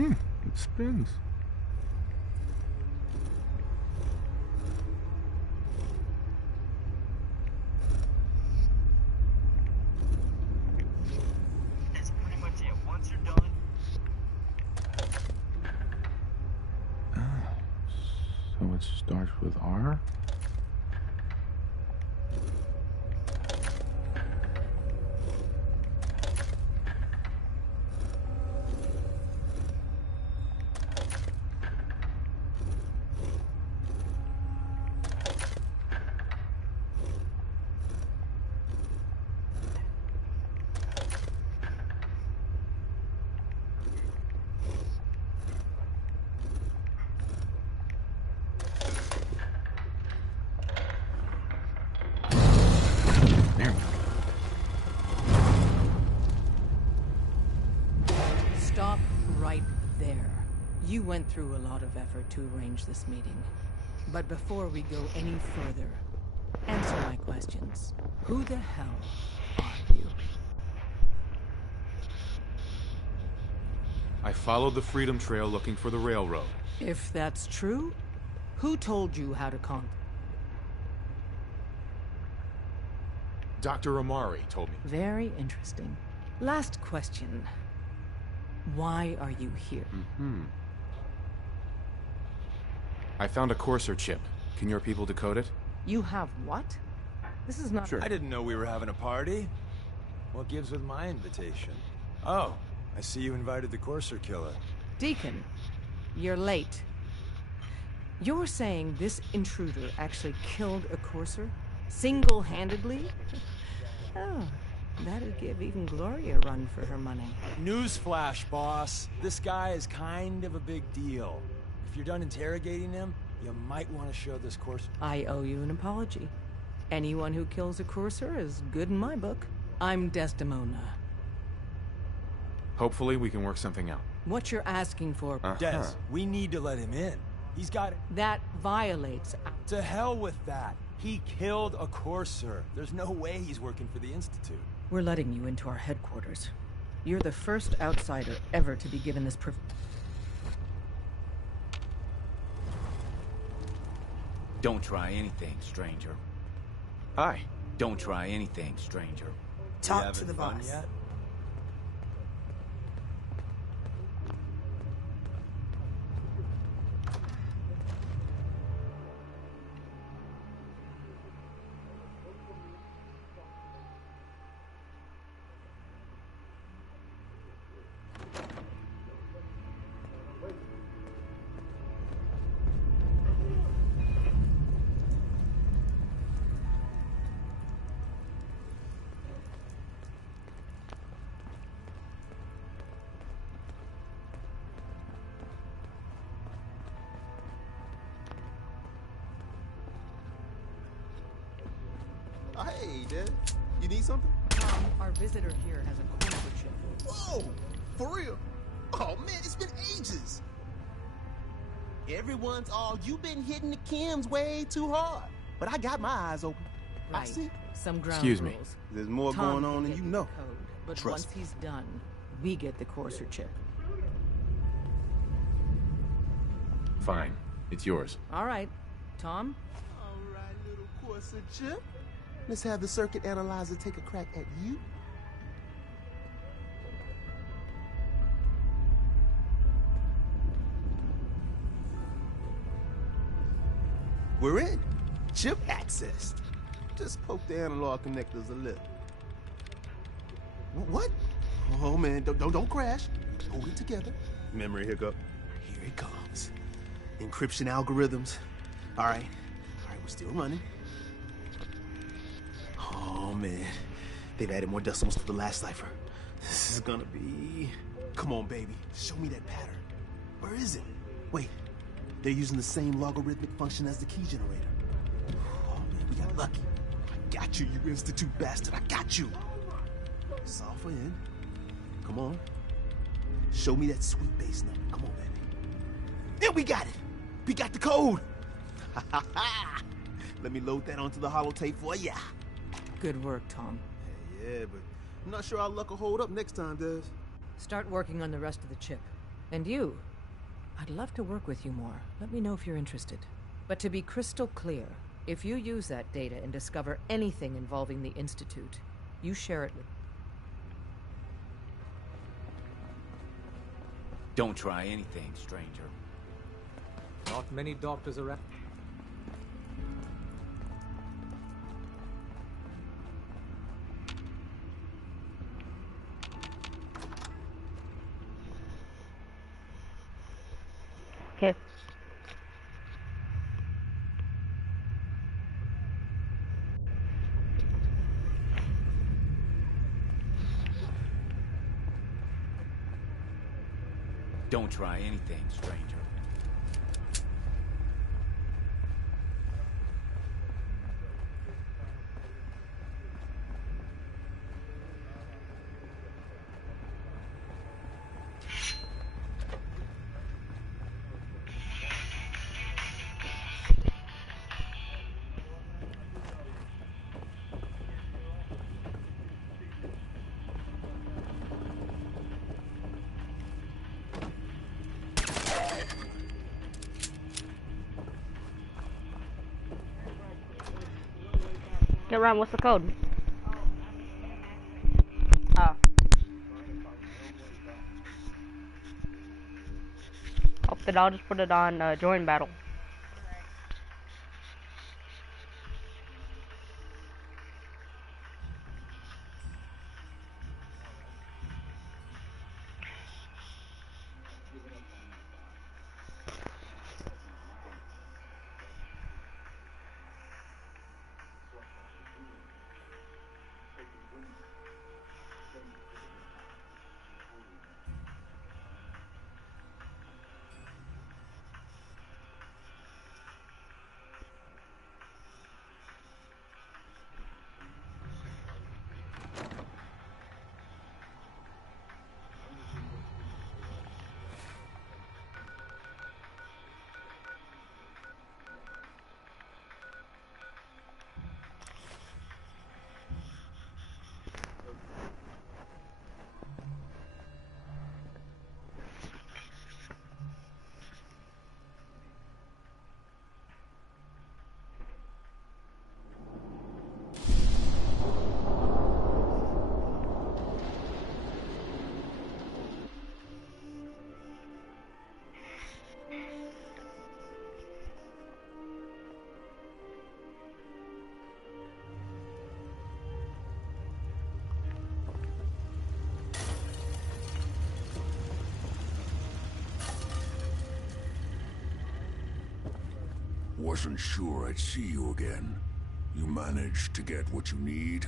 It spins. That's pretty much it. Once you're done. So it starts with R? There we go. Stop right there. You went through a lot of effort to arrange this meeting. But before we go any further, answer my questions. Who the hell are you? I followed the Freedom Trail looking for the railroad. If that's true, who told you how to contact? Dr. Amari told me. Very interesting. Last question. Why are you here? I found a Courser chip. Can your people decode it? You have what? This is not... Sure. I didn't know we were having a party. What gives with my invitation? Oh, I see you invited the Courser killer. Deacon, you're late. You're saying this intruder actually killed a Courser? Single-handedly? Oh, that'd give even Gloria a run for her money. Newsflash, boss. This guy is kind of a big deal. If you're done interrogating him, you might want to show this Courser. I owe you an apology. Anyone who kills a Courser is good in my book. I'm Desdemona. Hopefully we can work something out. What you're asking for... Des, we need to let him in. He's got it. That violates... To hell with that. He killed a Courser. There's no way he's working for the Institute. We're letting you into our headquarters. You're the first outsider ever to be given this Don't try anything, stranger. Hi. Don't try anything, stranger. Talk to the boss. Yet? Hey, Dad. You need something? Our visitor here has a Courser chip. Whoa! For real? Oh, man, it's been ages. Everyone's all, you've been hitting the chems way too hard. But I got my eyes open. I Right. see. Some ground Excuse me. rules. There's more Tom going can on than get you the know. Code, but Trust once he's done, we get the Courser chip. Fine. It's yours. All right. Tom? All right, little Corsa chip. Let's have the circuit analyzer take a crack at you. We're in. Chip accessed. Just poke the analog connectors a little. What? Oh man, don't crash. Hold it together. Memory hiccup. Here it comes. Encryption algorithms. All right, we're still running. Oh man, they've added more decimals to the last cipher. This is gonna be... Come on, baby, show me that pattern. Where is it? Wait, they're using the same logarithmic function as the key generator. Oh man, we got lucky. I got you, you Institute bastard, I got you. Solve for N. Come on. Show me that sweet bass number. Come on, baby. And we got it. We got the code. Let me load that onto the holotape for ya. Good work, Tom. Yeah, but I'm not sure our luck will hold up next time, Des. Start working on the rest of the chip. And you? I'd love to work with you more. Let me know if you're interested. But to be crystal clear, if you use that data and discover anything involving the Institute, you share it with... Don't try anything, stranger. Not many doctors around. Okay. Don't try anything, stranger. Get around, what's the code? Oh. Oh, then I'll just put it on join battle. Wasn't sure I'd see you again. You managed to get what you need?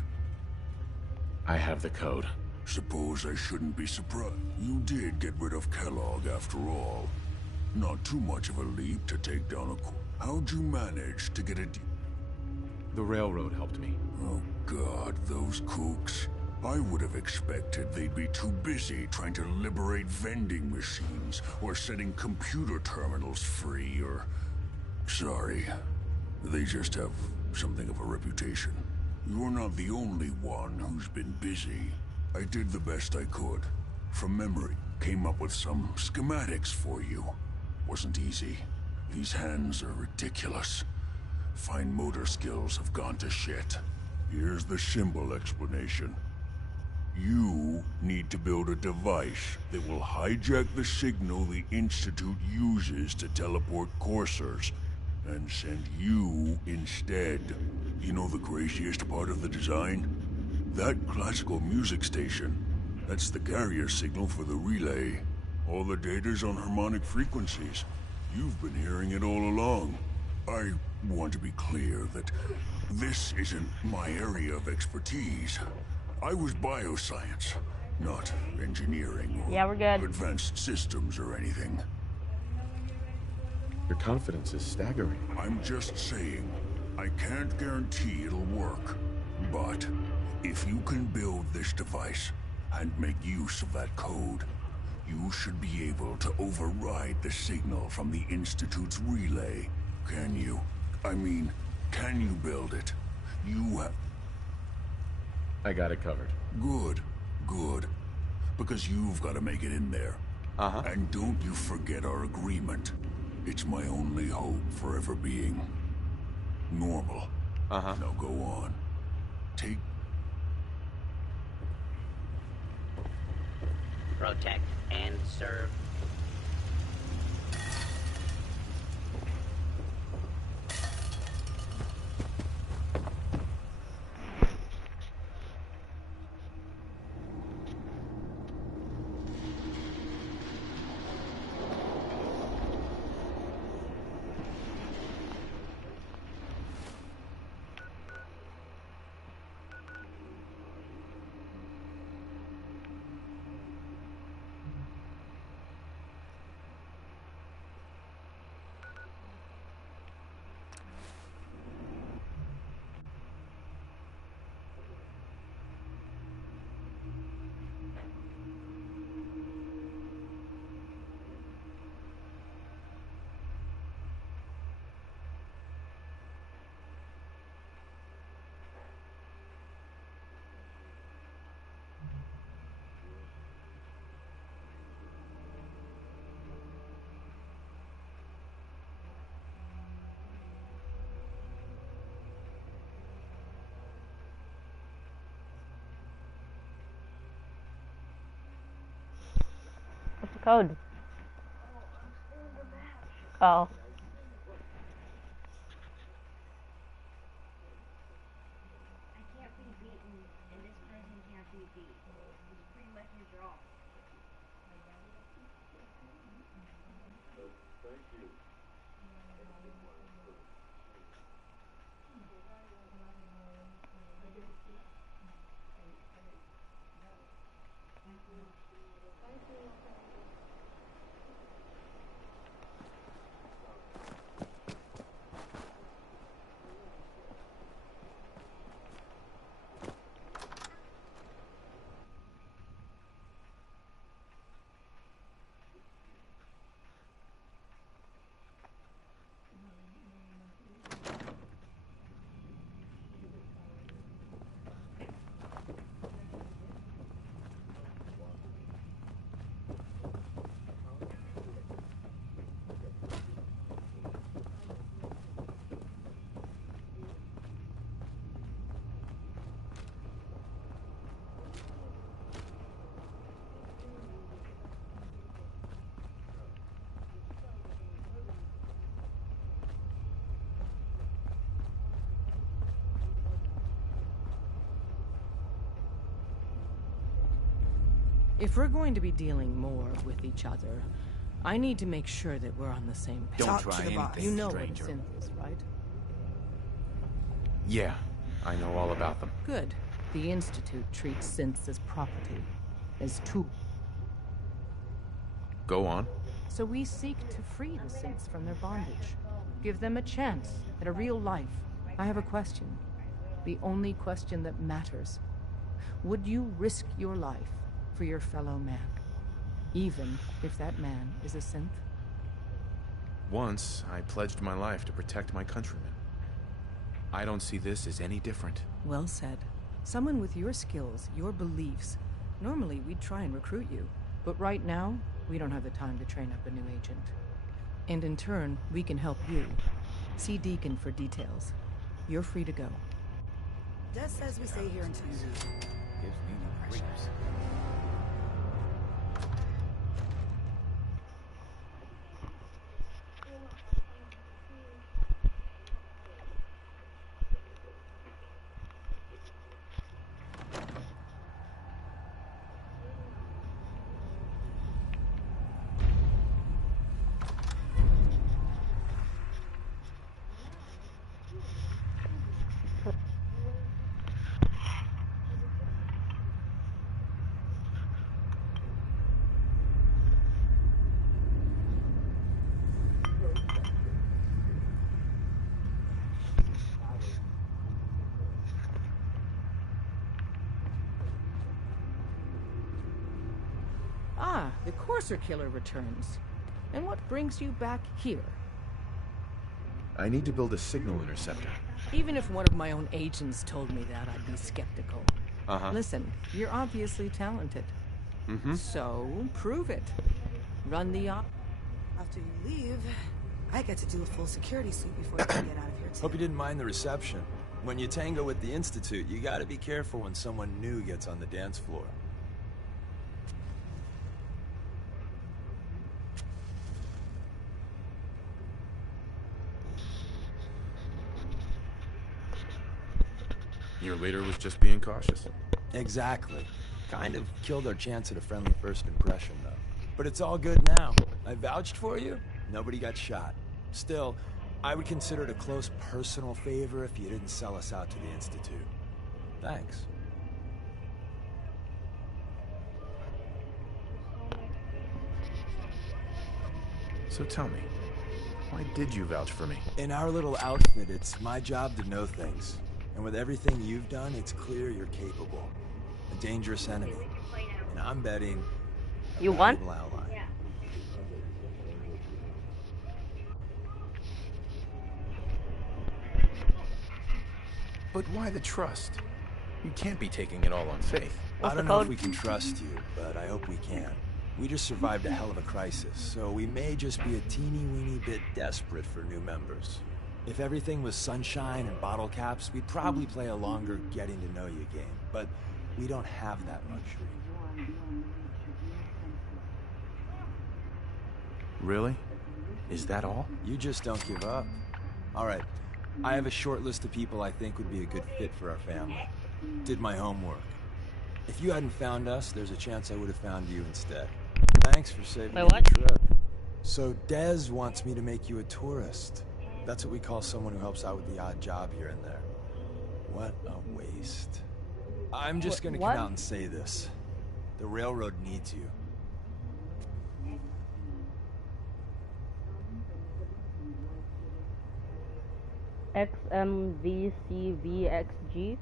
I have the code. Suppose I shouldn't be surprised. You did get rid of Kellogg after all. Not too much of a leap to take down a... How'd you manage to get a... The railroad helped me. Oh God, those kooks. I would have expected they'd be too busy trying to liberate vending machines or setting computer terminals free or... Sorry. They just have something of a reputation. You're not the only one who's been busy. I did the best I could. From memory, came up with some schematics for you. Wasn't easy. These hands are ridiculous. Fine motor skills have gone to shit. Here's the symbol explanation. You need to build a device that will hijack the signal the Institute uses to teleport coursers, and send you instead. You know the craziest part of the design? That classical music station. That's the carrier signal for the relay. All the data's on harmonic frequencies. You've been hearing it all along. I want to be clear that this isn't my area of expertise. I was bioscience, not engineering or Yeah, we're good. advanced systems or anything. Your confidence is staggering. I'm just saying, I can't guarantee it'll work. But if you can build this device and make use of that code, you should be able to override the signal from the Institute's relay. Can you? I mean, can you build it? You have... I got it covered. Good, good. Because you've got to make it in there. Uh-huh. And don't you forget our agreement. It's my only hope for ever being normal. Uh-huh. Now go on. Take... Protect and serve. What's the code? Oh. I can't be beaten, and this person can't be beat. It's pretty much a draw. If we're going to be dealing more with each other, I need to make sure that we're on the same page. Don't try anything, You know stranger. what a synth is, right? Yeah, I know all about them. Good. The Institute treats synths as property, as tools. Go on. So we seek to free the synths from their bondage. Give them a chance at a real life. I have a question. The only question that matters. Would you risk your life for your fellow man? Even if that man is a synth? Once, I pledged my life to protect my countrymen. I don't see this as any different. Well said. Someone with your skills, your beliefs. Normally, we'd try and recruit you. But right now, we don't have the time to train up a new agent. And in turn, we can help you. See Deacon for details. You're free to go. Just as we say here in Tennessee. Gives me the creeps. Ah, the Courser Killer returns. And what brings you back here? I need to build a signal interceptor. Even if one of my own agents told me that, I'd be skeptical. Uh-huh. Listen, you're obviously talented. Mm-hmm. So, prove it. Run the op? After you leave, I get to do a full security sweep before you can get out of here too. Hope you didn't mind the reception. When you tango with the Institute, you gotta be careful when someone new gets on the dance floor. Your leader was just being cautious. Exactly. Kind of killed our chance at a friendly first impression, though. But it's all good now. I vouched for you. Nobody got shot. Still, I would consider it a close personal favor if you didn't sell us out to the Institute. Thanks. So tell me, why did you vouch for me? In our little outfit, it's my job to know things. And with everything you've done, it's clear you're capable. A dangerous enemy. And I'm betting you won? Ally. Yeah. But why the trust? You can't be taking it all on faith. I don't know if we can trust you, but I hope we can. We just survived a hell of a crisis, so we may just be a teeny-weeny bit desperate for new members. If everything was sunshine and bottle caps, we'd probably play a longer getting-to-know-you game, but we don't have that luxury. Really? Is that all? You just don't give up. All right, I have a short list of people I think would be a good fit for our family. Did my homework. If you hadn't found us, there's a chance I would have found you instead. Thanks for saving me the trip. So Dez wants me to make you a tourist. That's what we call someone who helps out with the odd job here and there. What a waste. I'm just gonna come out and say this. The railroad needs you. XMVCVXG.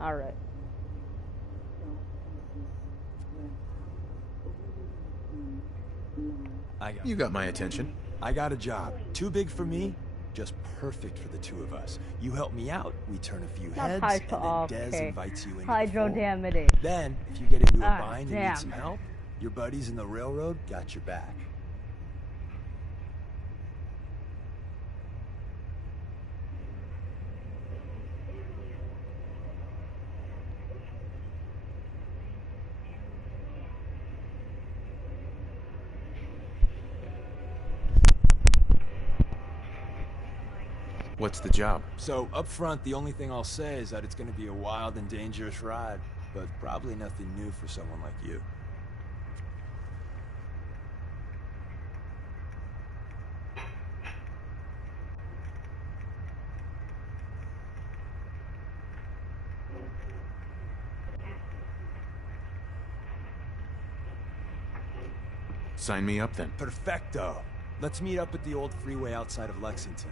Alright. You got my attention. I got a job. Too big for me, just perfect for the two of us. You help me out, we turn a few heads, and then Dez invites you into Hydrodamity. Then, if you get into a bind and damn. need some help, your buddies in the railroad got your back. What's the job? So, up front, the only thing I'll say is that it's going to be a wild and dangerous ride, but probably nothing new for someone like you. Sign me up then. Perfecto. Let's meet up at the old freeway outside of Lexington.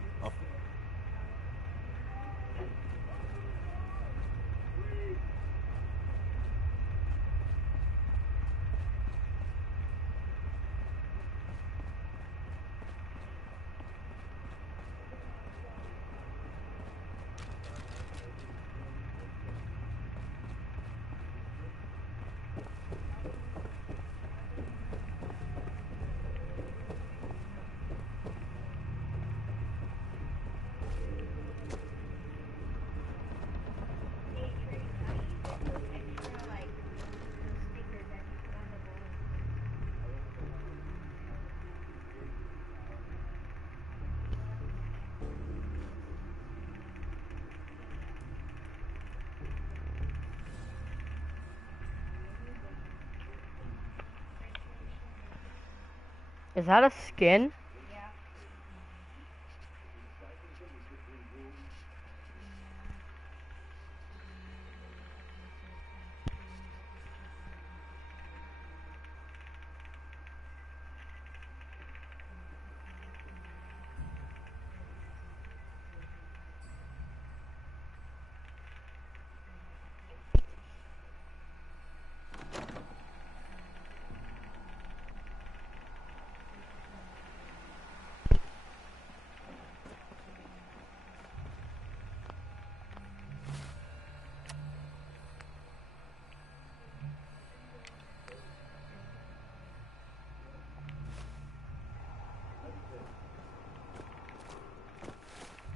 Is that a skin?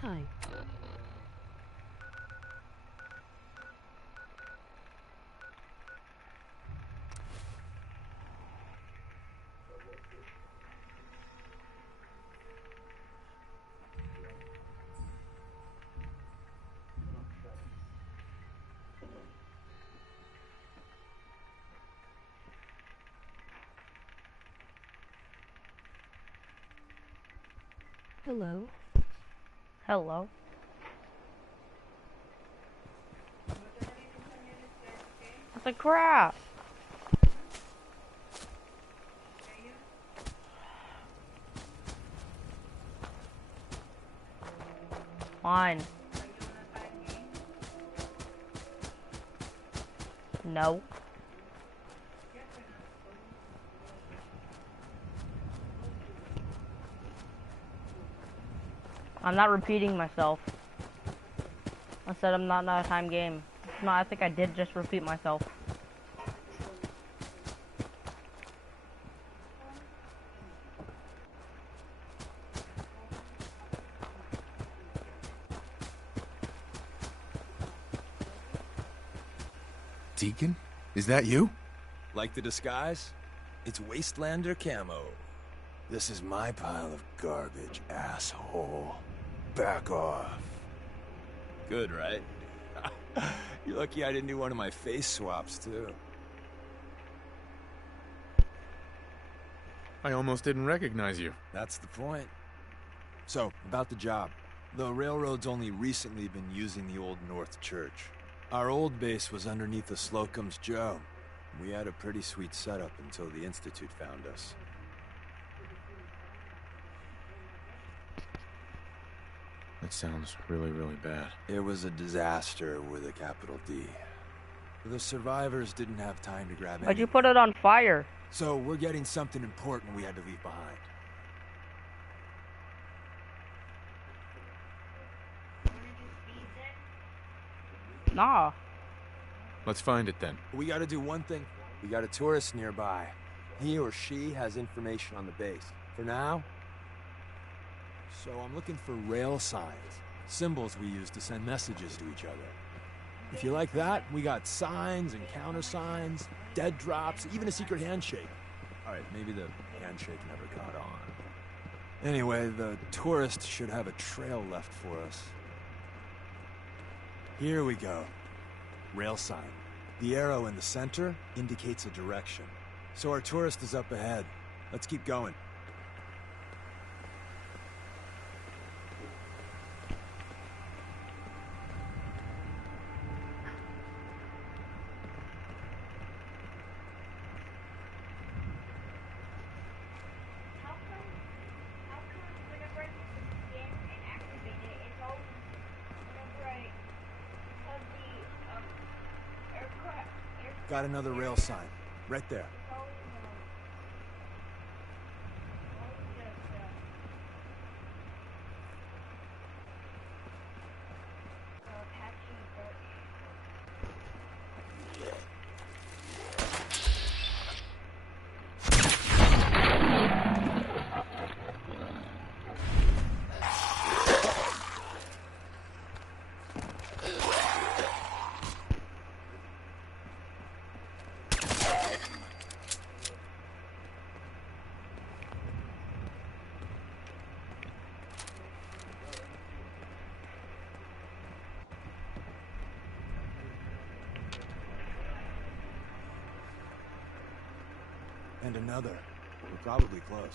Hi. Hello. Hello. What the crap? Fine. No. I'm not repeating myself. I said I'm not a time game. No, I think I did just repeat myself. Deacon? Is that you? Like the disguise? It's Wastelander camo. This is my pile of garbage, asshole. Back off. Good, right? You're lucky I didn't do one of my face swaps, too. I almost didn't recognize you. That's the point. So, about the job. The railroad's only recently been using the Old North Church. Our old base was underneath the Slocum's Joe. We had a pretty sweet setup until the Institute found us. That sounds really, really bad. It was a disaster with a capital D. The survivors didn't have time to grab Why'd you put it on fire? So we're getting something important we had to leave behind. Nah. Let's find it then. We gotta do one thing. We got a tourist nearby. He or she has information on the base. For now. So I'm looking for rail signs. Symbols we use to send messages to each other. If you like that, we got signs and countersigns, dead drops, even a secret handshake. Alright, maybe the handshake never got on. Anyway, the tourist should have a trail left for us. Here we go. Rail sign. The arrow in the center indicates a direction. So our tourist is up ahead. Let's keep going. Got another rail sign. Right there. And another. We're probably close.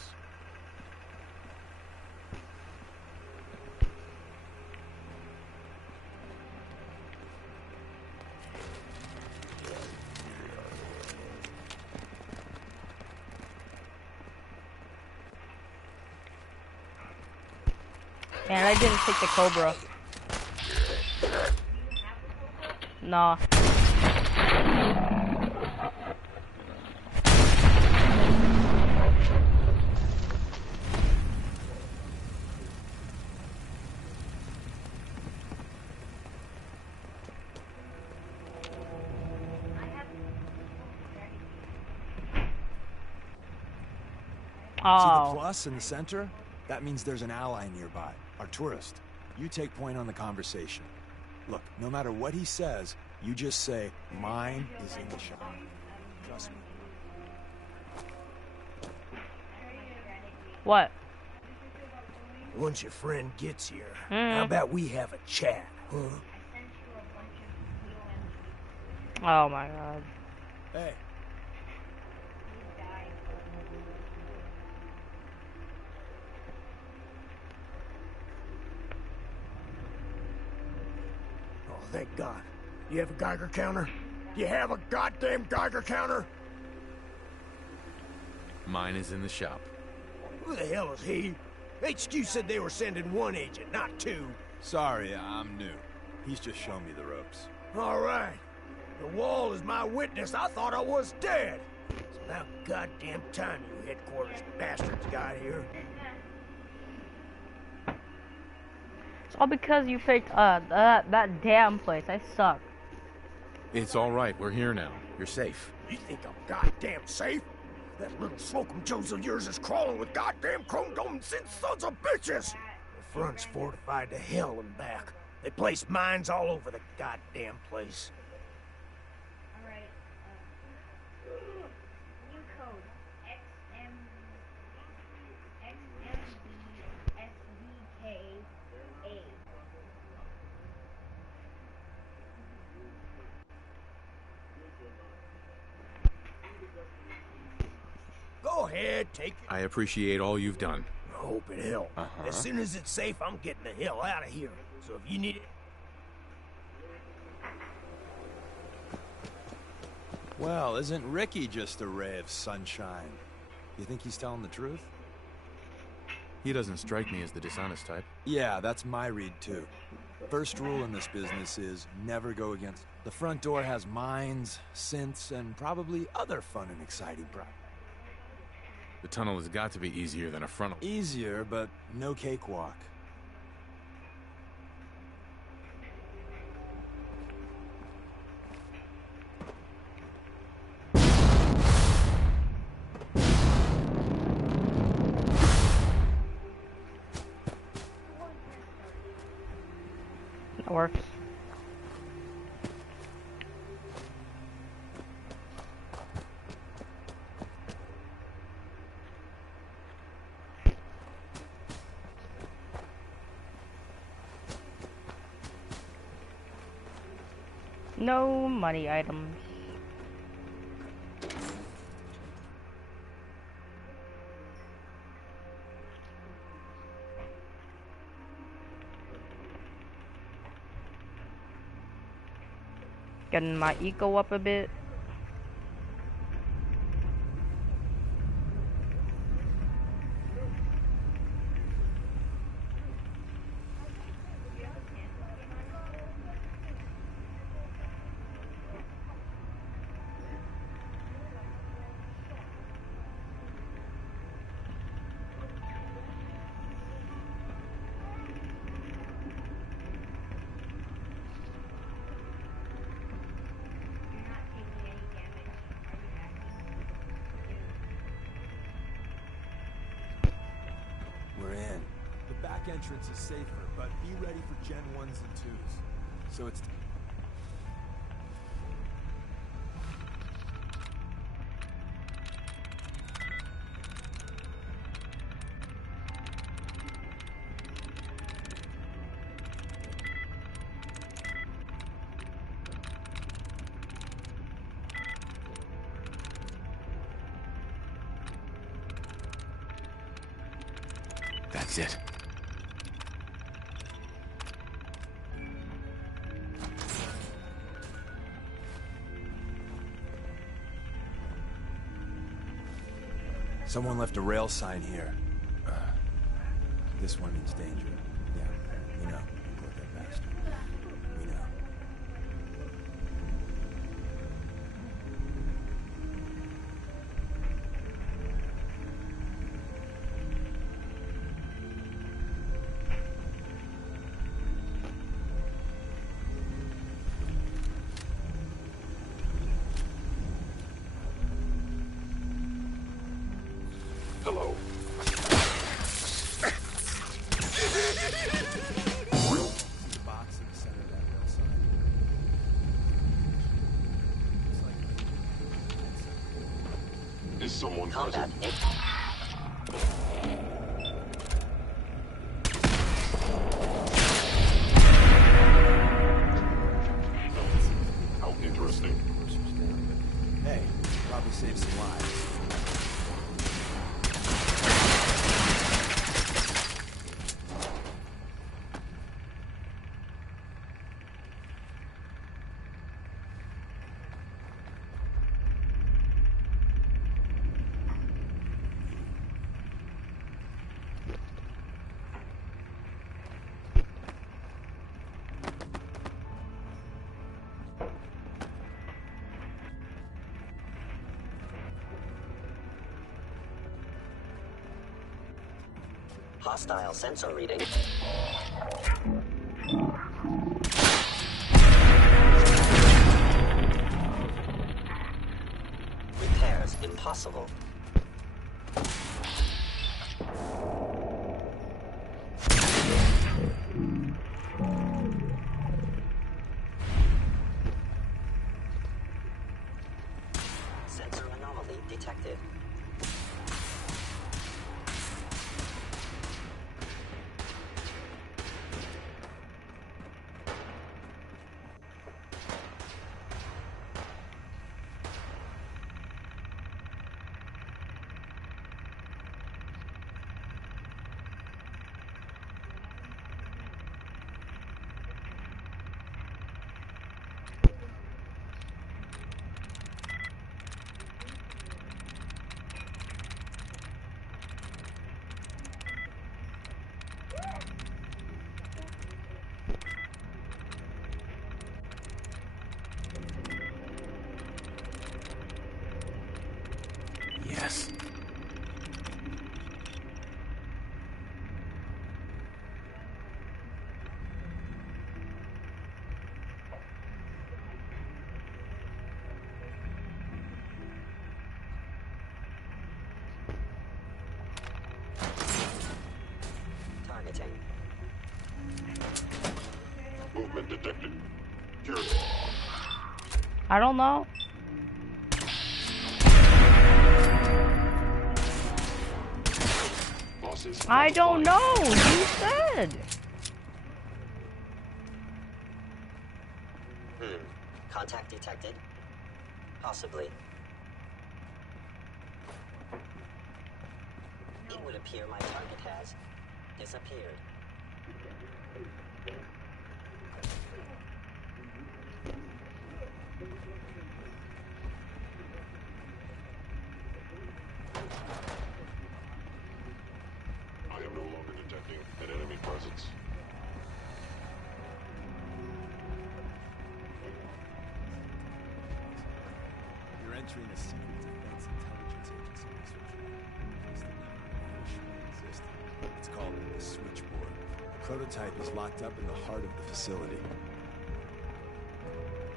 Man, I didn't take the Cobra. Nah. See the plus in the center? That means there's an ally nearby, our tourist. You take point on the conversation. Look, no matter what he says, you just say, mine is in the shop. Trust me. What? Once your friend gets here, how about we have a chat, huh? Oh my god. Hey. Oh, thank God. You have a Geiger counter? You have a goddamn Geiger counter? Mine is in the shop. Who the hell is he? HQ said they were sending one agent, not two. Sorry, I'm new. He's just showing me the ropes. All right. The wall is my witness. I thought I was dead. It's about goddamn time you headquarters bastards got here. It's all because you picked that damn place. I suck. It's all right. We're here now. You're safe. You think I'm goddamn safe? That little Slocum Joes of yours is crawling with goddamn chrome dome sin sons of bitches! The front's fortified to hell and back. They placed mines all over the goddamn place. Alright, new code XMBSVKA. Go ahead, take it. I appreciate all you've done. I hope it helped. As soon as it's safe, I'm getting the hell out of here. So if you need it... Well, isn't Ricky just a ray of sunshine? You think he's telling the truth? He doesn't strike me as the dishonest type. Yeah, that's my read too. First rule in this business is never go against. The front door has mines, synths, and probably other fun and exciting products. The tunnel has got to be easier than a frontal. Easier, but no cakewalk. That works. No money items. Getting my eco up a bit. We're in. The back entrance is safer, but be ready for Gen 1s and 2s. So it's... That's it. Someone left a rail sign here. This one means danger. Yeah, we know. Look at that bastard. We know. Hello. someone Combat. How interesting. Hey, probably saved some lives. Hostile sensor reading. Repairs impossible. Sensor anomaly detected. Yes. Targeting. Movement detected. Here. I don't know. I don't know. You said. Contact detected. Possibly. It would appear my target has disappeared. I am no longer detecting an enemy presence. You're entering a secret defense intelligence agency research lab. Place that never officially existed. It's called the Switchboard. The prototype is locked up in the heart of the facility.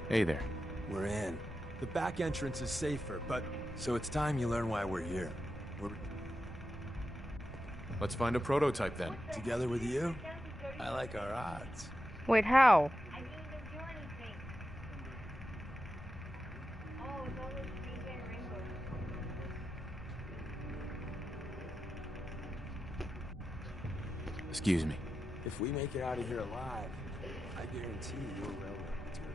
Hey there. We're in. The back entrance is safer, but... So it's time you learn why we're here. We're... Let's find a prototype then. Together with you? I like our odds. Wait, how? I didn't even do anything. Oh, it's all those green rainbows. Excuse me. If we make it out of here alive, I guarantee you're railroad material.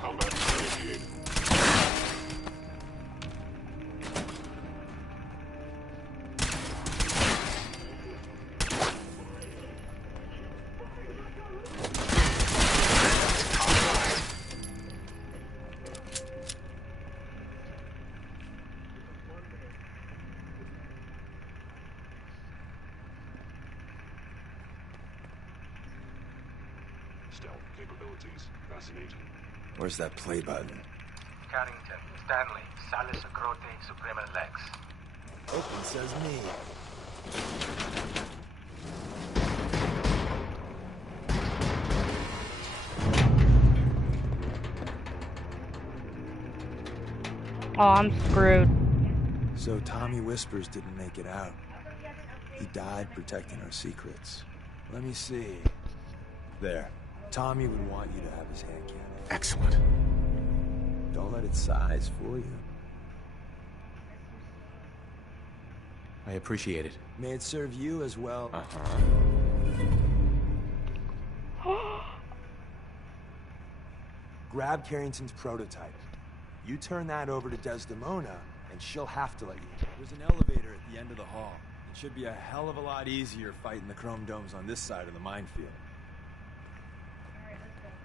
Combat initiated. Stealth capabilities. Fascinating. Where's that play button? Carrington, Stanley, Salis Acrote, Suprema Lex. Open says me. Oh, I'm screwed. So Tommy Whispers didn't make it out. He died protecting our secrets. Let me see. There. Tommy would want you to have his hand cannon. Excellent. Don't let its size fool you. I appreciate it. May it serve you as well. Grab Carrington's prototype. You turn that over to Desdemona, and she'll have to let you. There's an elevator at the end of the hall. It should be a hell of a lot easier fighting the chrome domes on this side of the minefield.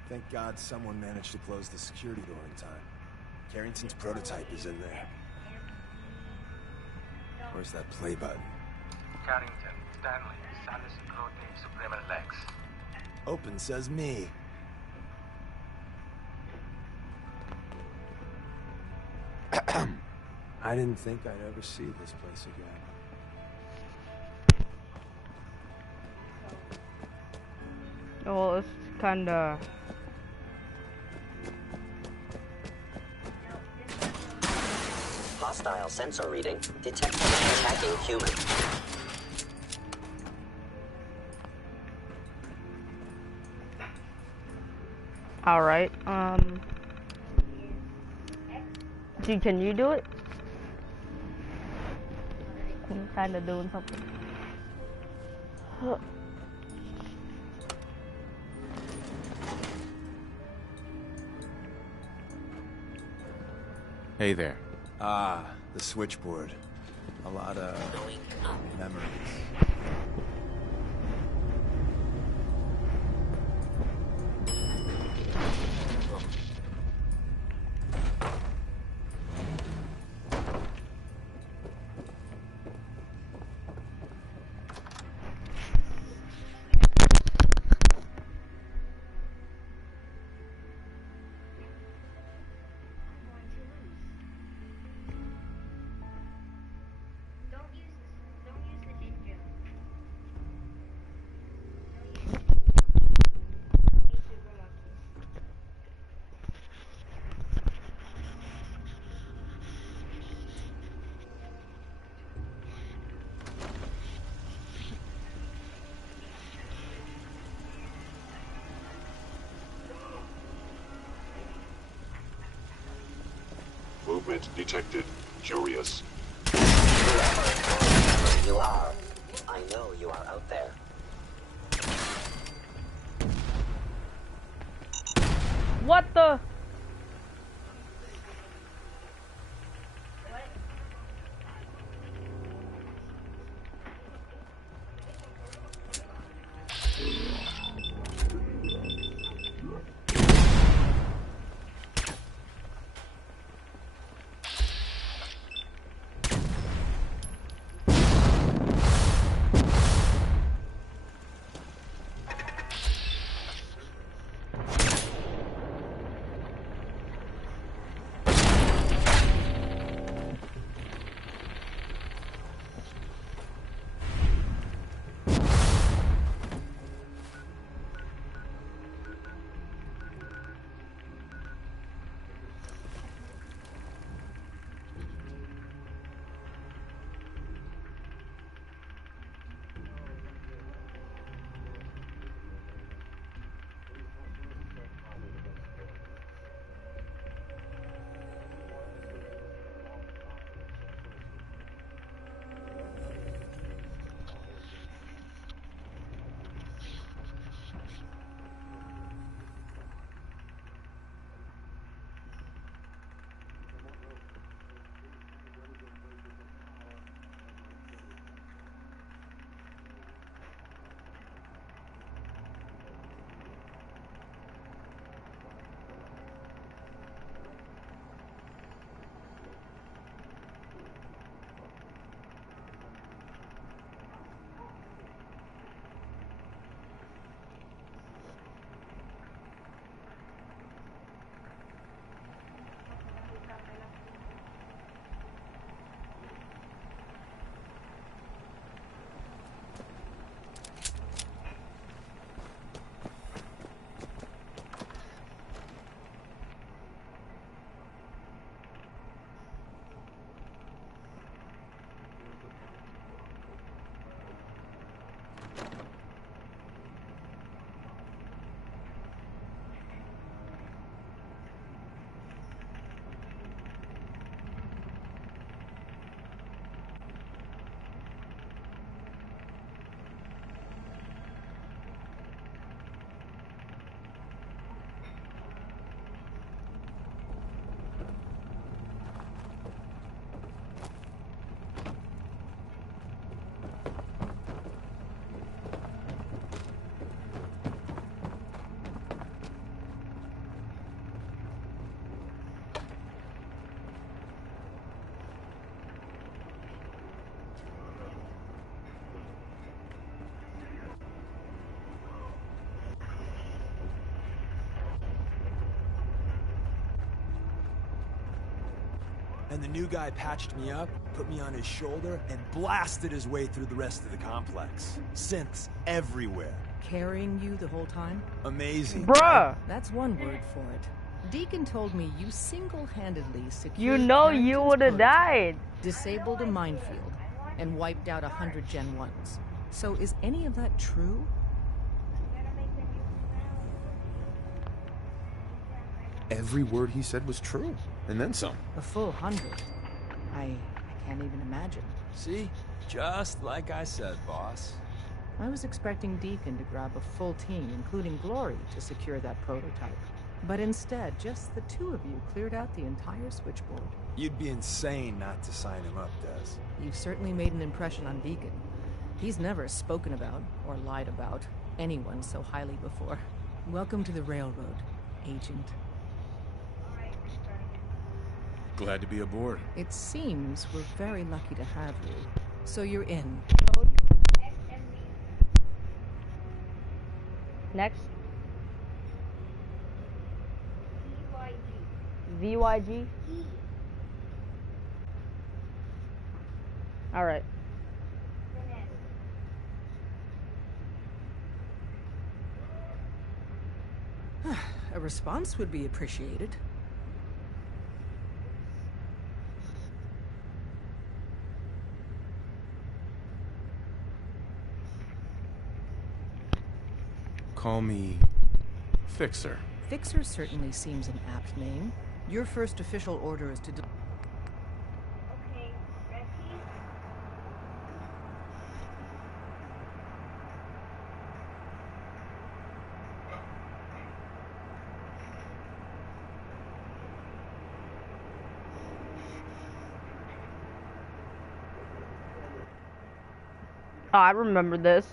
Thank God someone managed to close the security door in time. Carrington's prototype is in there. Where's that play button? Carrington, Stanley, Salus Grote, Suprema Lex. Open says me. I didn't think I'd ever see this place again. Well, it's kinda... Hostile sensor reading detected attacking human. Alright, Dude, can you do it? I'm kinda doing something. Hey there. Ah, the switchboard. A lot of memories. Movement detected. Curious. Whoever you are, I know you are out there. What the? And the new guy patched me up, put me on his shoulder, and blasted his way through the rest of the complex. Synths everywhere. Carrying you the whole time? Amazing. Bruh! That's one word for it. Deacon told me you single-handedly secured You know you Carrington's would have prototype, died. disabled a minefield, and wiped out 100 Gen 1s. So is any of that true? Every word he said was true, and then some. A full 100. I can't even imagine. See? Just like I said, boss. I was expecting Deacon to grab a full team, including Glory, to secure that prototype. But instead, just the two of you cleared out the entire switchboard. You'd be insane not to sign him up, Des. You've certainly made an impression on Deacon. He's never spoken about, or lied about, anyone so highly before. Welcome to the Railroad, Agent. Glad to be aboard. It seems we're very lucky to have you. So you're in. Next. VYG? Alright. A response would be appreciated. Call me Fixer. Fixer certainly seems an apt name. Your first official order is to Oh, I remember this.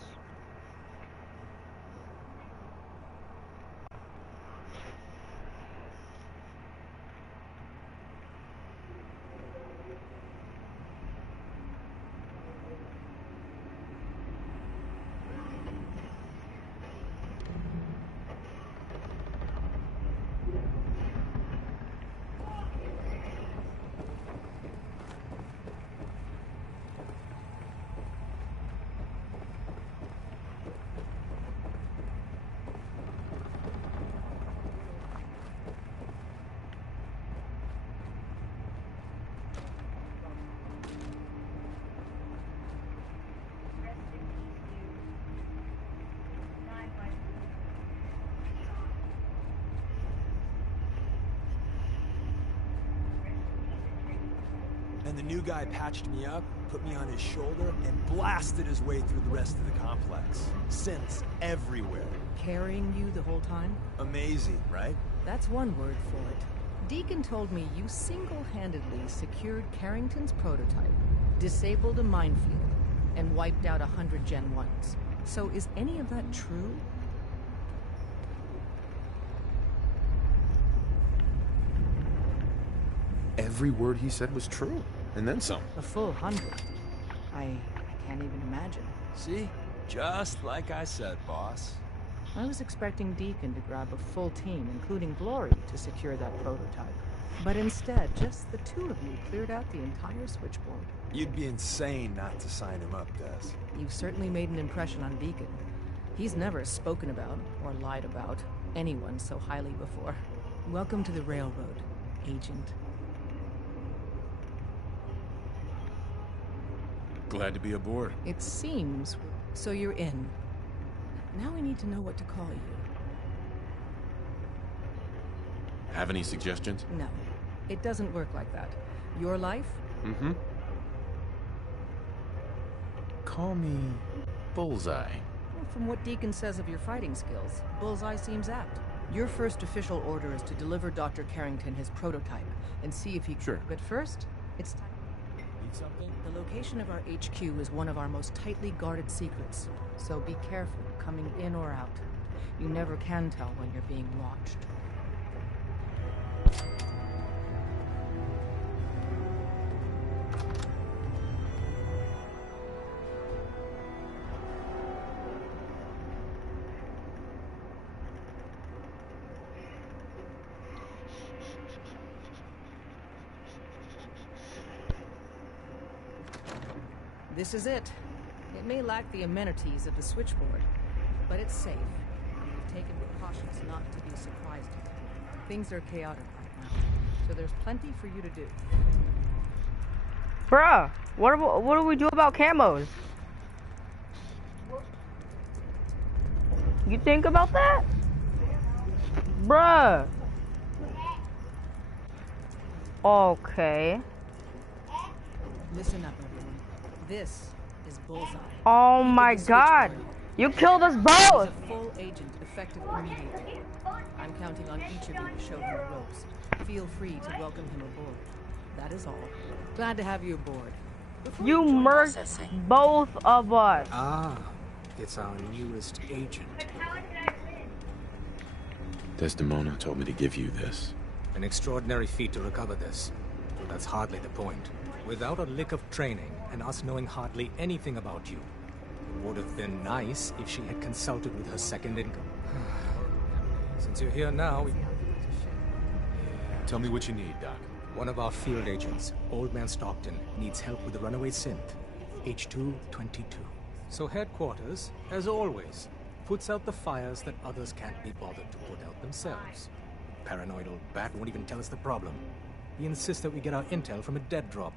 And the new guy patched me up, put me on his shoulder, and blasted his way through the rest of the complex. Synths everywhere. carrying you the whole time? Amazing, right? That's one word for it. Deacon told me you single-handedly secured Carrington's prototype, disabled a minefield, and wiped out 100 Gen 1s. So is any of that true? Every word he said was true, and then some. A full 100. I can't even imagine. See? Just like I said, boss. I was expecting Deacon to grab a full team, including Glory, to secure that prototype. But instead, just the two of you cleared out the entire switchboard. You'd be insane not to sign him up, Des. You've certainly made an impression on Deacon. He's never spoken about, or lied about, anyone so highly before. Welcome to the Railroad, Agent. Glad to be aboard. It seems so you're in. Now we need to know what to call you. Have any suggestions? No, it doesn't work like that. Your life? Mm-hmm. Call me Bullseye. Well, from what Deacon says of your fighting skills, Bullseye seems apt. Your first official order is to deliver Dr. Carrington his prototype and see if he... Sure. But first, it's time... Need something? The location of our HQ is one of our most tightly guarded secrets, so be careful coming in or out. You never can tell when you're being watched. This is it. It may lack the amenities of the switchboard, but it's safe. We've taken precautions not to be surprised. Things are chaotic right now, so there's plenty for you to do. Bruh, what do we do about camos? You think about that? Bruh. Okay. Listen up, everyone. This is Bullseye. Oh my god. You killed us both! He's a full agent, effective immediately. I'm counting on each of you to show him the ropes. Feel free to welcome him aboard. That is all. Glad to have you aboard. You murked both of us. Ah, it's our newest agent. Desdemona told me to give you this. An extraordinary feat to recover this. But that's hardly the point. Without a lick of training, and us knowing hardly anything about you, it would have been nice if she had consulted with her second income. Since you're here now, Tell me what you need, Doc. one of our field agents, Old Man Stockton, needs help with the runaway synth, H222. So headquarters, as always, puts out the fires that others can't be bothered to put out themselves. Paranoid old bat won't even tell us the problem. He insists that we get our intel from a dead drop.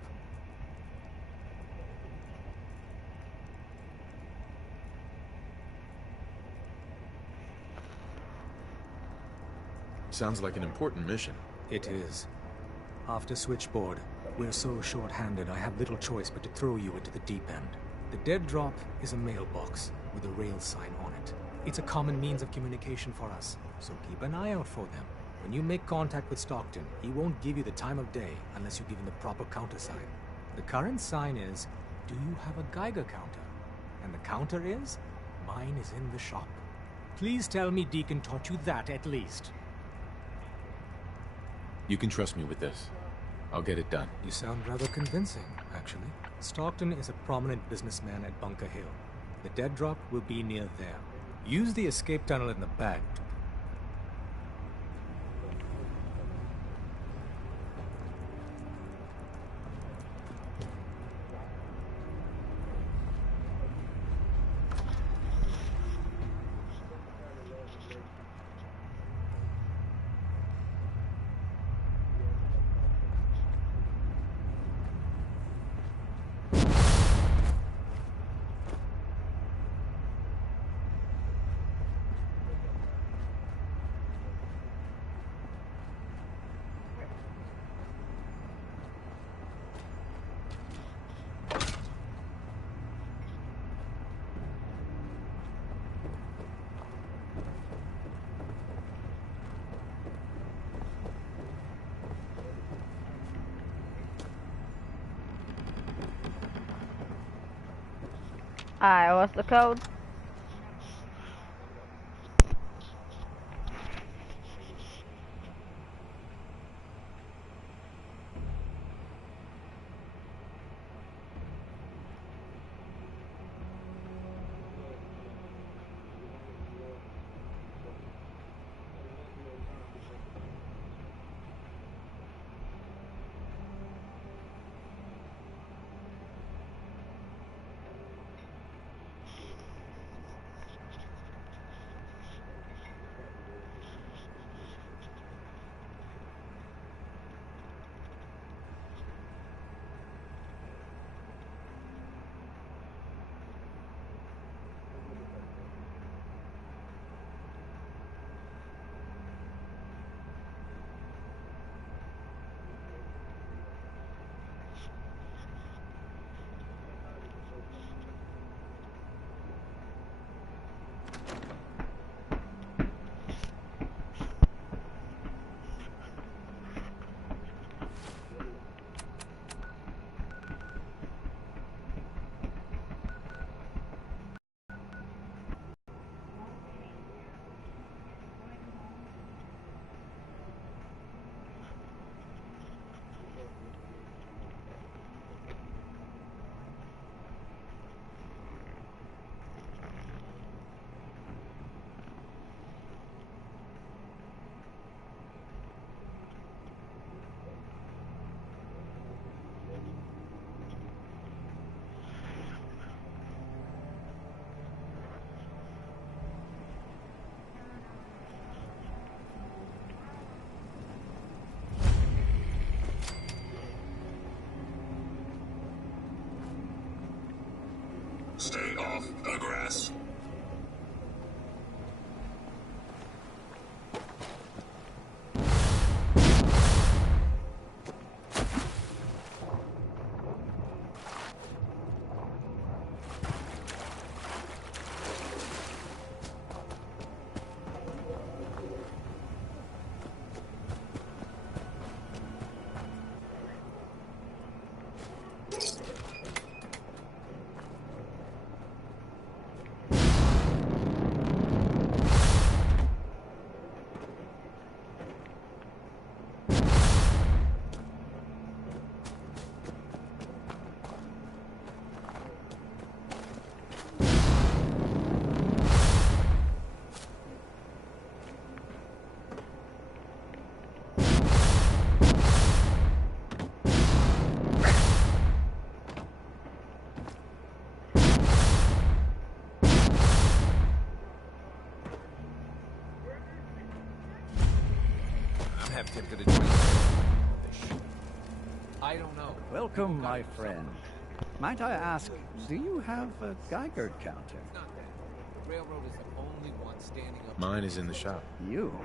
Sounds like an important mission. It is. After Switchboard, we're so short-handed I have little choice but to throw you into the deep end. The dead drop is a mailbox with a rail sign on it. It's a common means of communication for us, so keep an eye out for them. When you make contact with Stockton, he won't give you the time of day unless you give him the proper countersign. The current sign is, do you have a Geiger counter? And the counter is, mine is in the shop. Please tell me Deacon taught you that at least. You can trust me with this. I'll get it done. You sound rather convincing, actually. Stockton is a prominent businessman at Bunker Hill. The dead drop will be near there. Use the escape tunnel in the back to... Alright, what's the code? Lay off the grass. I'm tempted to join I don't know. Welcome, my friend. Might I ask, do you have a Geiger counter? The railroad is the only one standing up. Mine is in the shop. You?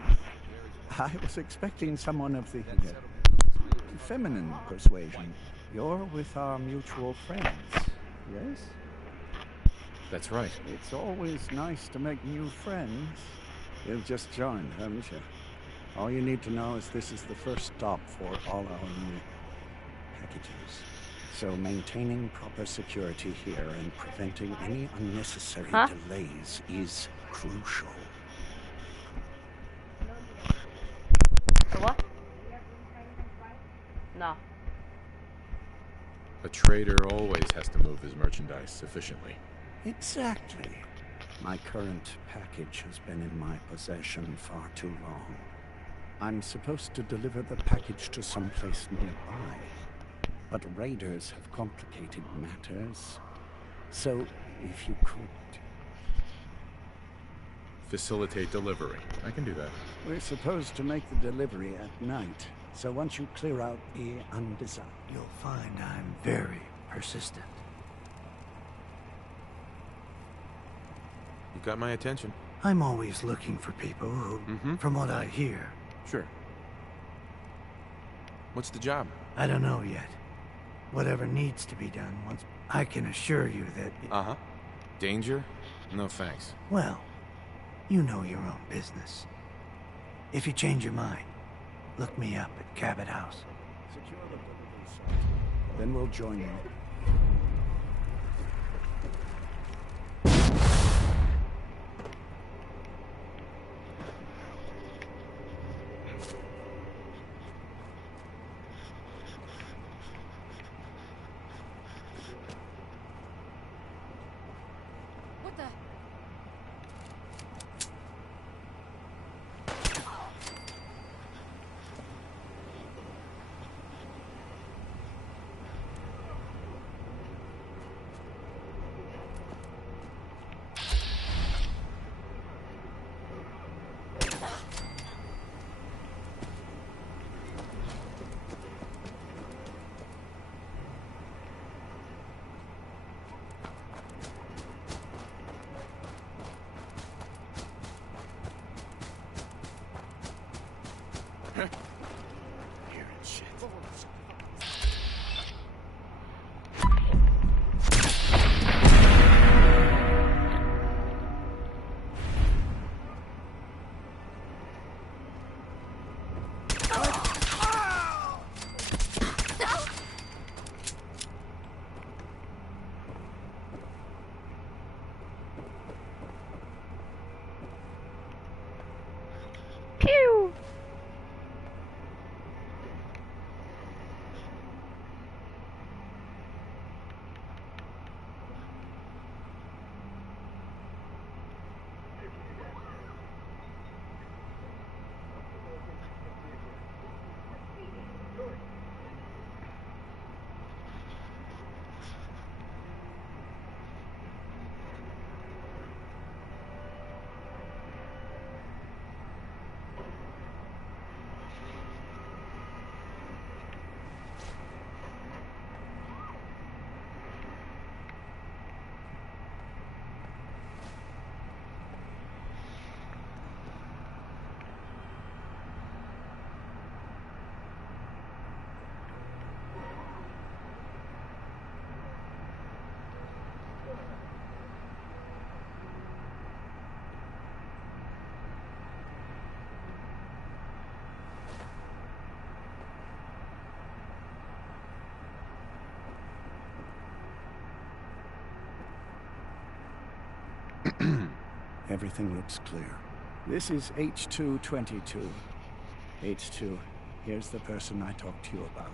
I was expecting someone of the feminine persuasion. You're with our mutual friends, yes? That's right. It's always nice to make new friends. You've just joined, haven't you? All you need to know is this is the first stop for all our new packages. So maintaining proper security here and preventing any unnecessary delays is crucial. What? No. A trader always has to move his merchandise efficiently. Exactly. My current package has been in my possession far too long. I'm supposed to deliver the package to someplace nearby, but raiders have complicated matters. So, if you could... Facilitate delivery. I can do that. We're supposed to make the delivery at night, so once you clear out the undesired... You'll find I'm very persistent. You got my attention. I'm always looking for people who, from what I hear... Sure. What's the job? I don't know yet. Whatever needs to be done once... I can assure you that... Uh-huh. Danger? No thanks. Well, you know your own business. If you change your mind, look me up at Cabot House. Secure the delivery site. Then we'll join you. Everything looks clear. This is H222. H2, here's the person I talked to you about.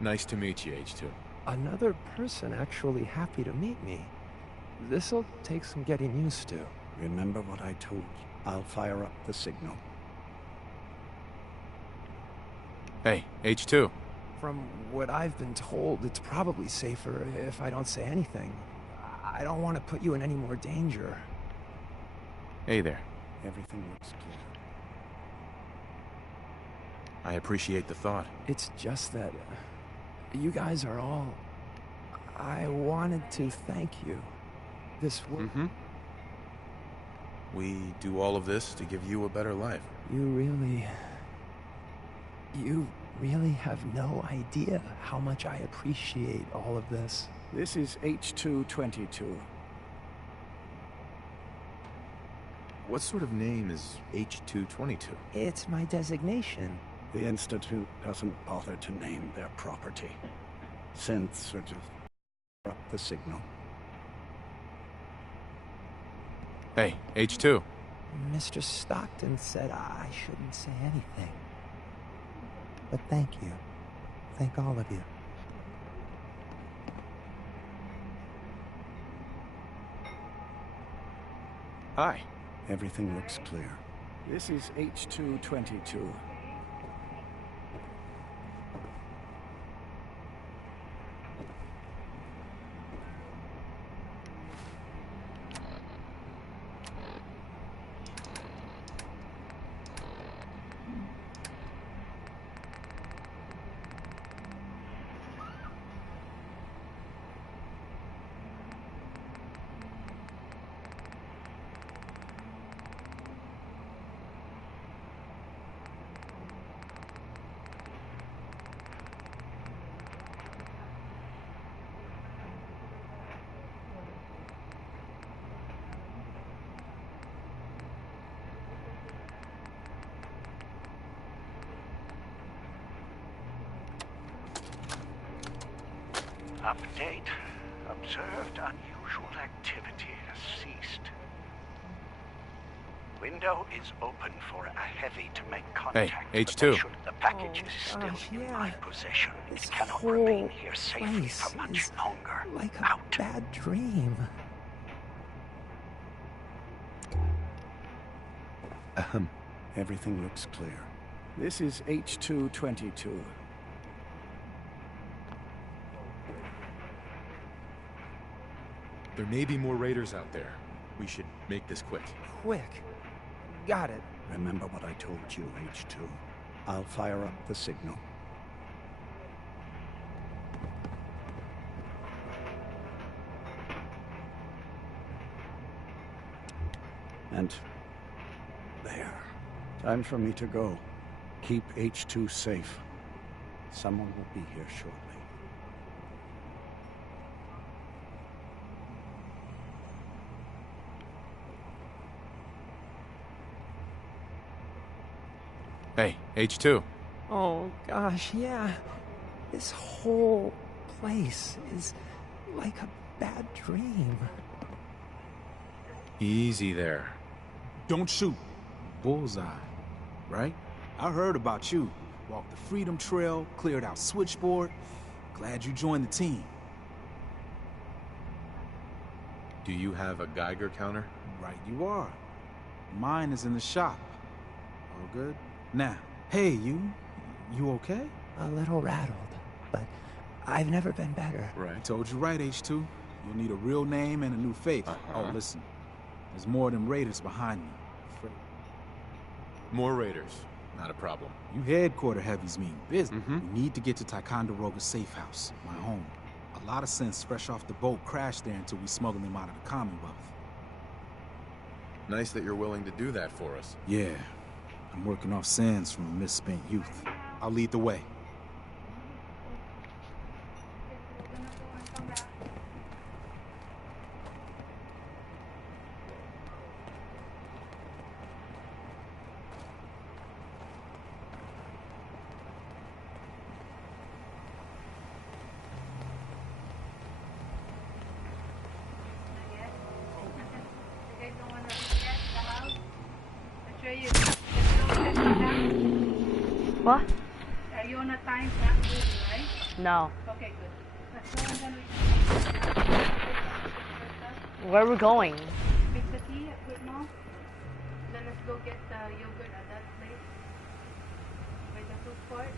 Nice to meet you, H2. Another person actually happy to meet me. This'll take some getting used to. Remember what I told you. I'll fire up the signal. Hey, H2. From what I've been told, it's probably safer if I don't say anything. I don't want to put you in any more danger. Hey there. Everything looks clear. I appreciate the thought. It's just that you guys are all... I wanted to thank you. This work... Mm-hmm. We do all of this to give you a better life. You really have no idea how much I appreciate all of this. This is H222. What sort of name is H222? It's my designation. The Institute doesn't bother to name their property. Synths are just up the signal. Hey, H2. Mr. Stockton said I shouldn't say anything. But thank you. Thank all of you. Hi. Everything looks clear. This is H222. Update. Observed unusual activity has ceased. Window is open for a heavy to make contact. Hey, H2. The package is still in my possession. It cannot remain here safely for much longer. Like a bad dream. Everything looks clear. This is H222. There may be more raiders out there. We should make this quick. Quick. Got it. Remember what I told you, H2. I'll fire up the signal. And there. Time for me to go. Keep H2 safe. Someone will be here shortly. Hey, H2. Oh, gosh, yeah. This whole place is like a bad dream. Easy there. Don't shoot. Bullseye, right? I heard about you. Walked the Freedom Trail, cleared out Switchboard. Glad you joined the team. Do you have a Geiger counter? Right you are. Mine is in the shop. All good? Now, hey, you okay? A little rattled, but I've never been better. Right. I told you right, H2. You'll need a real name and a new face. Oh, listen. There's more than raiders behind me. More raiders. Not a problem. You headquarter heavies mean business. We need to get to Ticonderoga's safe house, my home. A lot of sense fresh off the boat crashed there until we smuggled him out of the Commonwealth. Nice that you're willing to do that for us. Yeah. I'm working off sands from a misspent youth. I'll lead the way. What? Are you on a time not moving, right? No. Okay, good. Let's go and then Where are we going? make the tea with mom. Then let's go get the yogurt at that place. By the food court.